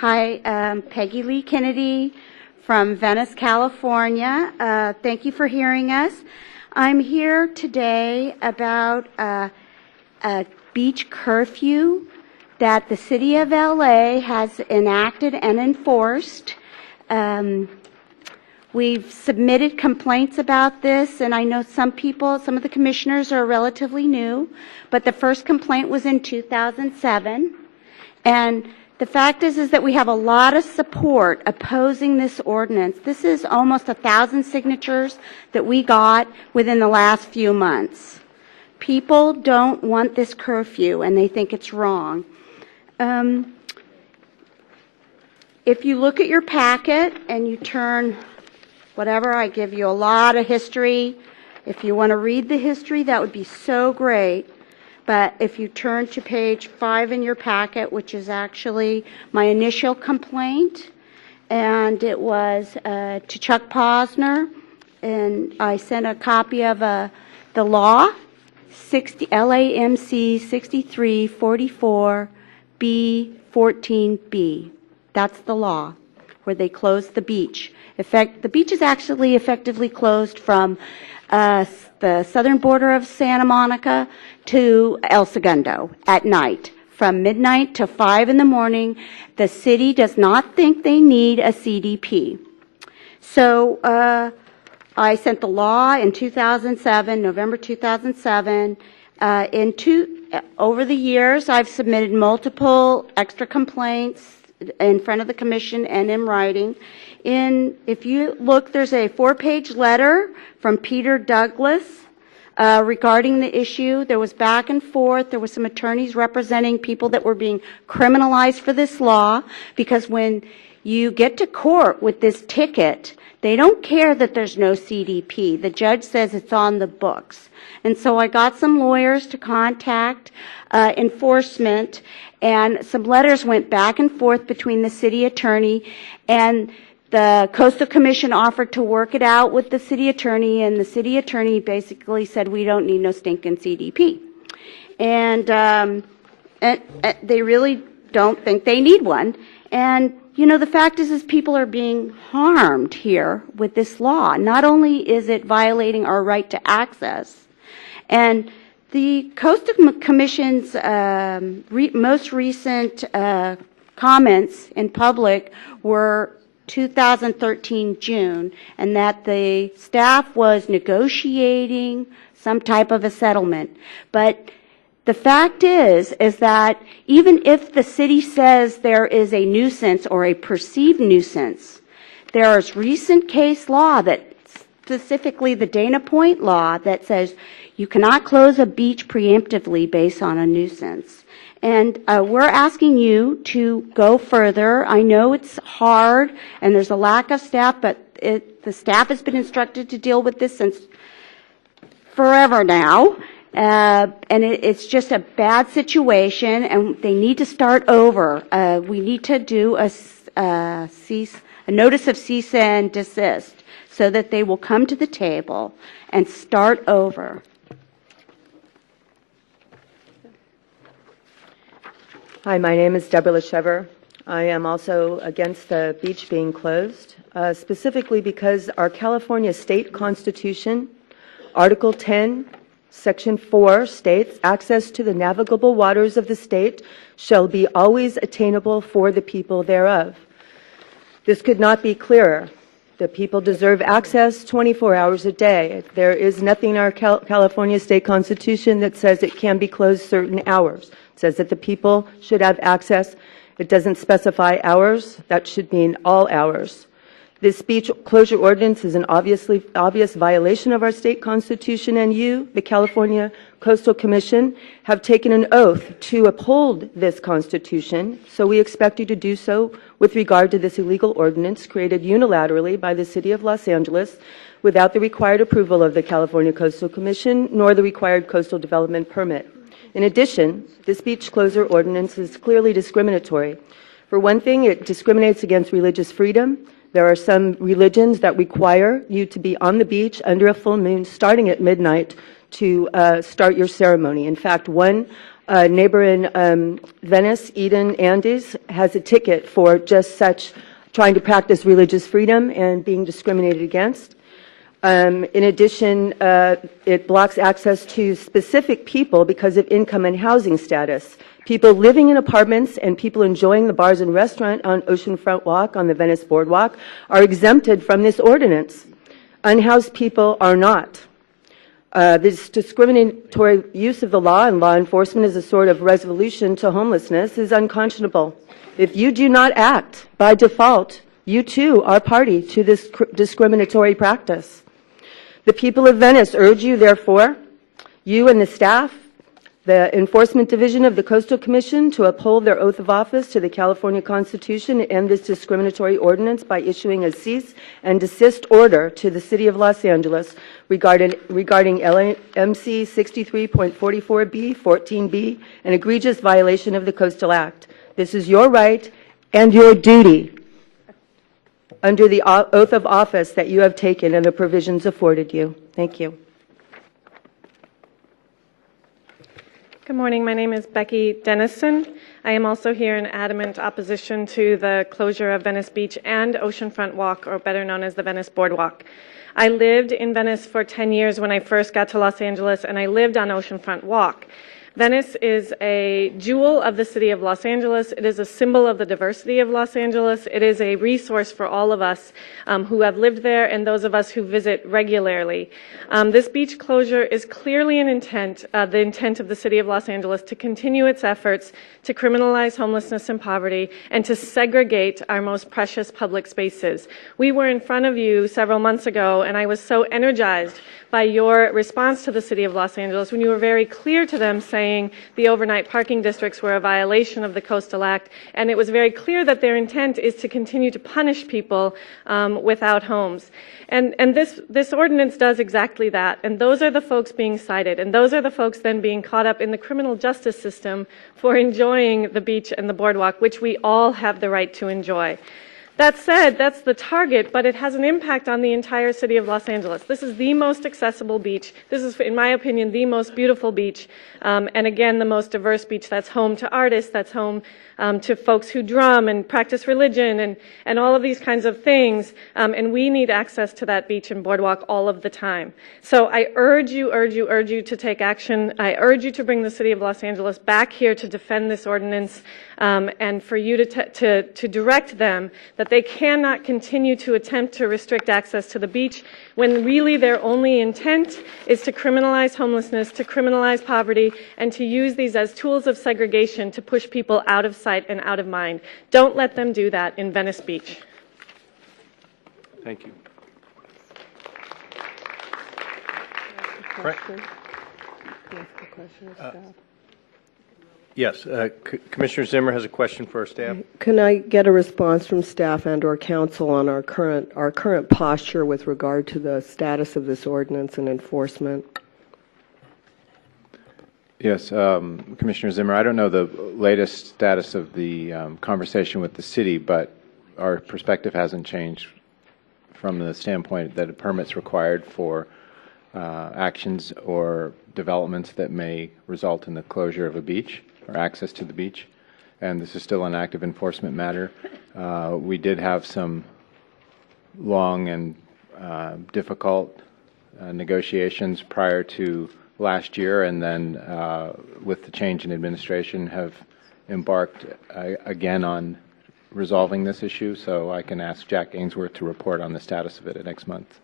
Hi, Peggy Lee Kennedy from Venice, California. Thank you for hearing us. I'm here today about a beach curfew that the City of LA has enacted and enforced. We've submitted complaints about this, and I know some of the commissioners are relatively new, but the first complaint was in 2007. And the fact is that we have a lot of support opposing this ordinance. This is almost 1,000 signatures that we got within the last few months. People don't want this curfew, and they think it's wrong. If you look at your packet and you turn whatever, I give you a lot of history. If you want to read the history, that would be so great. But if you turn to page 5 in your packet, which is actually my initial complaint, and it was to Chuck Posner, and I sent a copy of the law, LAMC 6344 B14B. That's the law, where they closed the beach. The beach is actually effectively closed from the southern border of Santa Monica to El Segundo at night. From midnight to 5 in the morning, the city does not think they need a CDP. So I sent the law in 2007, November 2007. Over the years, I've submitted multiple extra complaints in front of the commission and in writing. If you look, there's a 4-page letter from Peter Douglas regarding the issue. There was back and forth. There were some attorneys representing people that were being criminalized for this law, because when you get to court with this ticket, they don't care that there's no CDP. The judge says it's on the books. And so I got some lawyers to contact enforcement, and some letters went back and forth between the city attorney, and the Coastal Commission offered to work it out with the city attorney, and the city attorney basically said, we don't need no stinking CDP. And they really don't think they need one. And, you know, the fact is people are being harmed here with this law. Not only is it violating our right to access, and the Coastal Commission's most recent comments in public were 2013 June, and that the staff was negotiating some type of a settlement. But the fact is that even if the city says there is a nuisance or a perceived nuisance, there is recent case law, that specifically the Dana Point law, that says you cannot close a beach preemptively based on a nuisance. And we're asking you to go further. I know it's hard and there's a lack of staff, but the staff has been instructed to deal with this since forever now. And it's just a bad situation, and they need to start over. We need to do a notice of cease and desist so that they will come to the table and start over. Hi, my name is Deborah LeChevre. I am also against the beach being closed, specifically because our California State Constitution, Article 10, Section 4 states, access to the navigable waters of the state shall be always attainable for the people thereof. This could not be clearer. The people deserve access 24 hours a day. There is nothing in our California State Constitution that says it can be closed certain hours. It says that the people should have access. It doesn't specify hours. That should mean all hours. This beach closure ordinance is an obvious violation of our state constitution, and you, the California Coastal Commission, have taken an oath to uphold this constitution, so we expect you to do so with regard to this illegal ordinance created unilaterally by the City of Los Angeles without the required approval of the California Coastal Commission nor the required coastal development permit. In addition, this beach closure ordinance is clearly discriminatory. For one thing, it discriminates against religious freedom. There are some religions that require you to be on the beach under a full moon starting at midnight to start your ceremony. In fact, one A neighbor in Venice, Eden, Andes, has a ticket for just such trying to practice religious freedom and being discriminated against. In addition, it blocks access to specific people because of income and housing status. People living in apartments and people enjoying the bars and restaurant on Oceanfront Walk on the Venice Boardwalk are exempted from this ordinance. Unhoused people are not. This discriminatory use of the law and law enforcement as a sort of resolution to homelessness is unconscionable. If you do not act, by default, you too are party to this discriminatory practice. The people of Venice urge you, therefore, you and the staff, the Enforcement Division of the Coastal Commission, to uphold their oath of office to the California Constitution and end this discriminatory ordinance by issuing a cease and desist order to the City of Los Angeles regarding LMC 63.44B, 14B, an egregious violation of the Coastal Act. This is your right and your duty under the oath of office that you have taken and the provisions afforded you. Thank you. Good morning. My name is Becky Dennison. I am also here in adamant opposition to the closure of Venice Beach and Oceanfront Walk, or better known as the Venice Boardwalk. I lived in Venice for 10 years when I first got to Los Angeles, and I lived on Oceanfront Walk. Venice is a jewel of the city of Los Angeles. It is a symbol of the diversity of Los Angeles. It is a resource for all of us who have lived there and those of us who visit regularly. This beach closure is clearly the intent of the city of Los Angeles to continue its efforts to criminalize homelessness and poverty and to segregate our most precious public spaces. We were in front of you several months ago, and I was so energized by your response to the city of Los Angeles when you were very clear to them saying the overnight parking districts were a violation of the Coastal Act, and it was very clear that their intent is to continue to punish people without homes. And this ordinance does exactly that, and those are the folks being cited, and those are the folks then being caught up in the criminal justice system for enjoying the beach and the boardwalk, which we all have the right to enjoy. That said, that's the target, but it has an impact on the entire city of Los Angeles. This is the most accessible beach. This is, in my opinion, the most beautiful beach, and again, the most diverse beach that's home to artists, that's home to folks who drum and practice religion and all of these kinds of things, and we need access to that beach and boardwalk all of the time. So I urge you to take action. I urge you to bring the city of Los Angeles back here to defend this ordinance, and for you to direct them that they cannot continue to attempt to restrict access to the beach when really their only intent is to criminalize homelessness, to criminalize poverty, and to use these as tools of segregation to push people out of sight and out of mind. Don't let them do that in Venice Beach. Thank you. Yes, Commissioner Zimmer has a question for our staff. Can I get a response from staff and/or council on our current posture with regard to the status of this ordinance and enforcement? Yes, Commissioner Zimmer, I don't know the latest status of the conversation with the city, but our perspective hasn't changed from the standpoint that a permit's required for actions or developments that may result in the closure of a beach or access to the beach, and this is still an active enforcement matter. We did have some long and difficult negotiations prior to last year, and then with the change in administration have embarked again on resolving this issue, so I can ask Jack Ainsworth to report on the status of it next month.